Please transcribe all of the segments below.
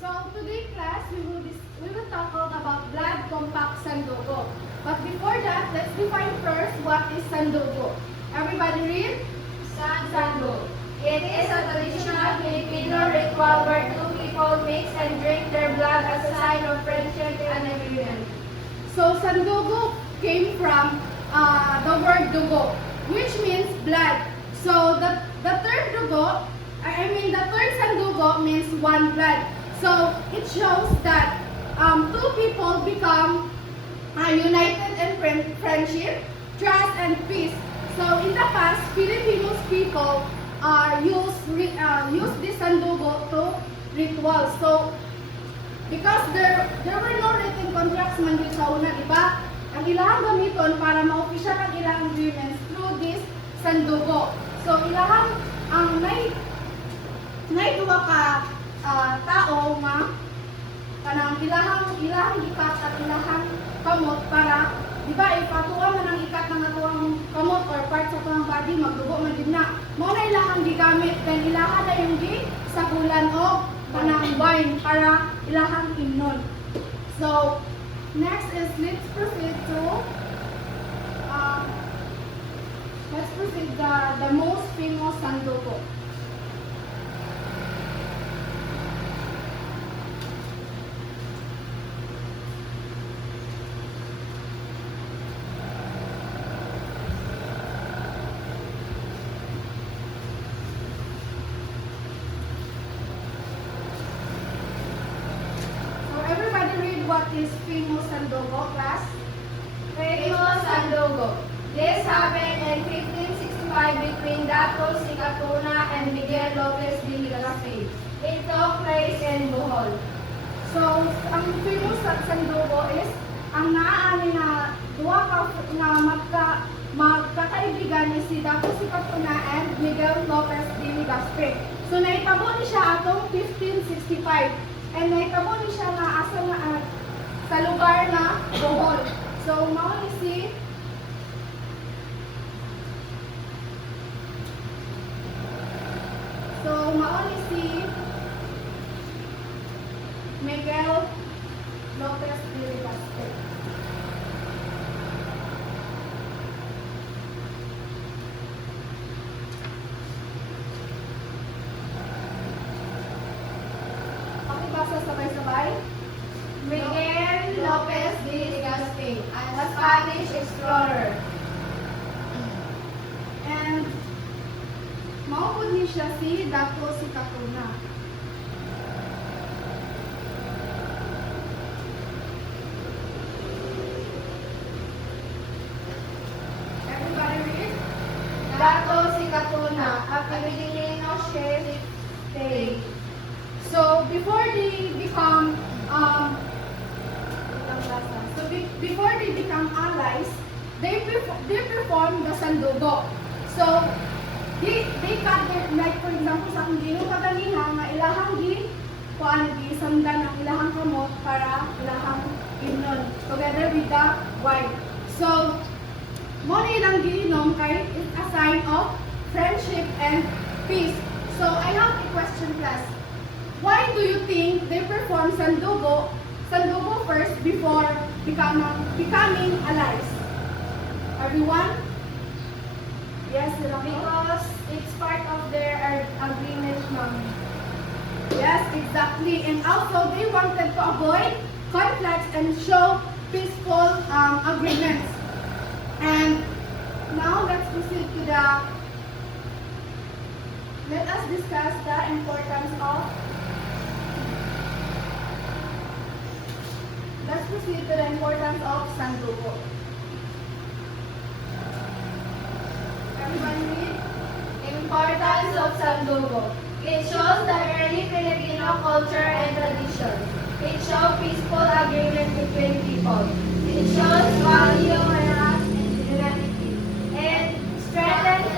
So today class, we will talk about blood compact sandugo. But before that, let's define first what is sandugo. Everybody read? Sandugo. It is a traditional Filipino ritual where two people mix and drink their blood as a sign of friendship and agreement. So sandugo came from the word dugo, which means blood. So the third dugo, the third sandugo means one blood. So it shows that two people become united in friendship, trust, and peace. So in the past, Filipinos people use this sandugo to rituals. So because there were no written contracts man dito sa una, di ba? Ang ilahang gamiton para ma-official ang ilang agreements through this sandugo. So ilahang ang nay duwa ka tao nga kanang ilahang ikat at ilahang kamot para di ba ipatuwa man ang ikat ng atuang kamot or part sa atuang body magdugo man gid na mao na ilahang gigamit then ilahan na yung sakulan o kanang wine para ilahang imnon. So next is let's proceed the most famous sandugo. What is famous sandugo, class? Famous Sandugo. This happened in 1565 between Dato Sikatuna and Miguel Lopez de Legazpi. It took place in Bohol. So, ang famous sandugo is ang naani na duwa ka na magkakaibigan ni si Dato Sikatuna and Miguel Lopez de Legazpi. So, naitabo ni siya atong 1565. And naitabo ni siya na asa na sa lugar na Bohol. So, mao ni si Miguel Lopez de Legazpi. Pakibasa sabay-sabay. Miguel Lopez de Legazpi, a Spanish explorer. And maupod ni siya si Dato Sikatuna. Everybody read? Dato Sikatuna, a Filipino chieftain. So before they become before they become allies, they perform the sandugo. So they cut their, like for example sa kung gino kaganiha nga ilahang samdan ang ilahang kamot para ilahang imnon together with the wine. So mo na ilang giinom kay it's a sign of friendship and peace. So I have a question, class. Why do you think they perform sandugo first before becoming allies? Everyone? Yes, Because it's part of their agreement, Mommy. yes, exactly. And also, they wanted to avoid conflicts and show peaceful agreements. And now let's proceed to let us discuss the importance of. Let's proceed to the importance of sandugo. Everybody read? Importance of Sandugo. It shows the early Filipino culture and tradition. It shows peaceful agreement between people. It shows value and humanity. It strengthens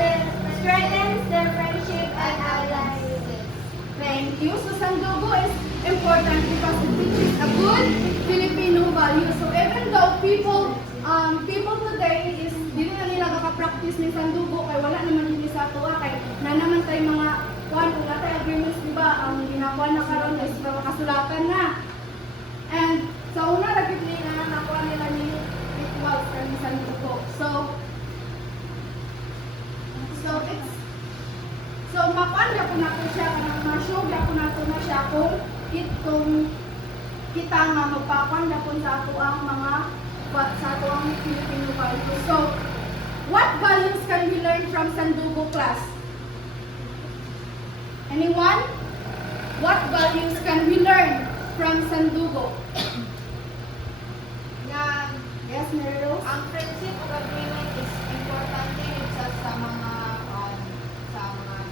their friendship and alliances. Thank you. So sandugo is important because it teaches a good Filipino value. So even though people today is dili na nila maka-practice ng sandugo kay wala naman hindi sa tuwa kay na naman tay mga one kung natay agreements, di ba? Ang ginakuha na karon is mga kasulatan na. And sa una lagi nila nakuha nila ni rituals kami sa grupo. So makuan na po nato siya kanang ma-show na po nato na siya kung kita nga magpakuan na po sa ato ang mga sa ato ang Filipino values. So what values can we learn from Sandugo class? Anyone? What values can we learn from Sandugo? Nga, Yes, Mary Rose? ang friendship of agreement is important din sa mga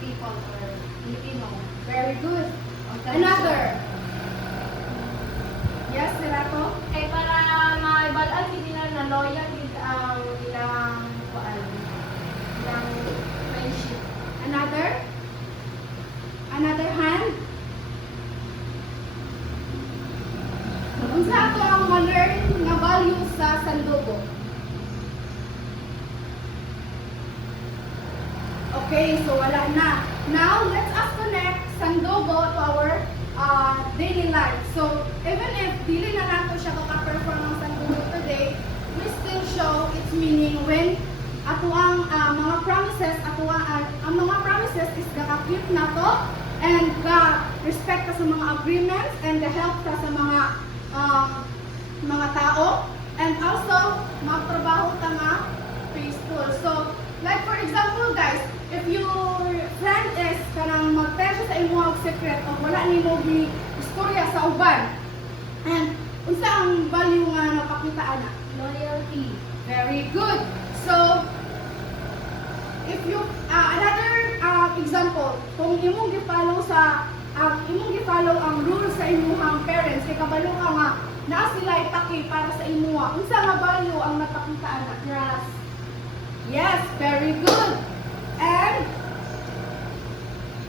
people or Filipino. Very good. or tradition. Another. Yes, Serato? Kay para maibalaan din nila na loyal din ang ilang friendship. Another? Another hand? Unsa ato ang ma-learn nga values sa Sandugo? Okay, so wala na. Now, let's us connect Sandugo to our daily life. So, even if dili na nato siya kaka-perform ng Sandugo today, we still show its meaning when ato ang mga promises, ang mga promises is gaka-keep nato and respect sa mga agreements and the help sa mga tao, and also magtrabaho ta nga peaceful. So, like for example guys, if your friend is kanang magtesyo sa imo og secret o wala nimo gi istorya sa uban, and unsa ang value nga napakita ana? Loyalty. Very good. So, if you another example, kung imong gi-follow ang rules sa imong parents, kay kabalo ka nga naa sila ipaki para sa imuha. Unsa nga value ang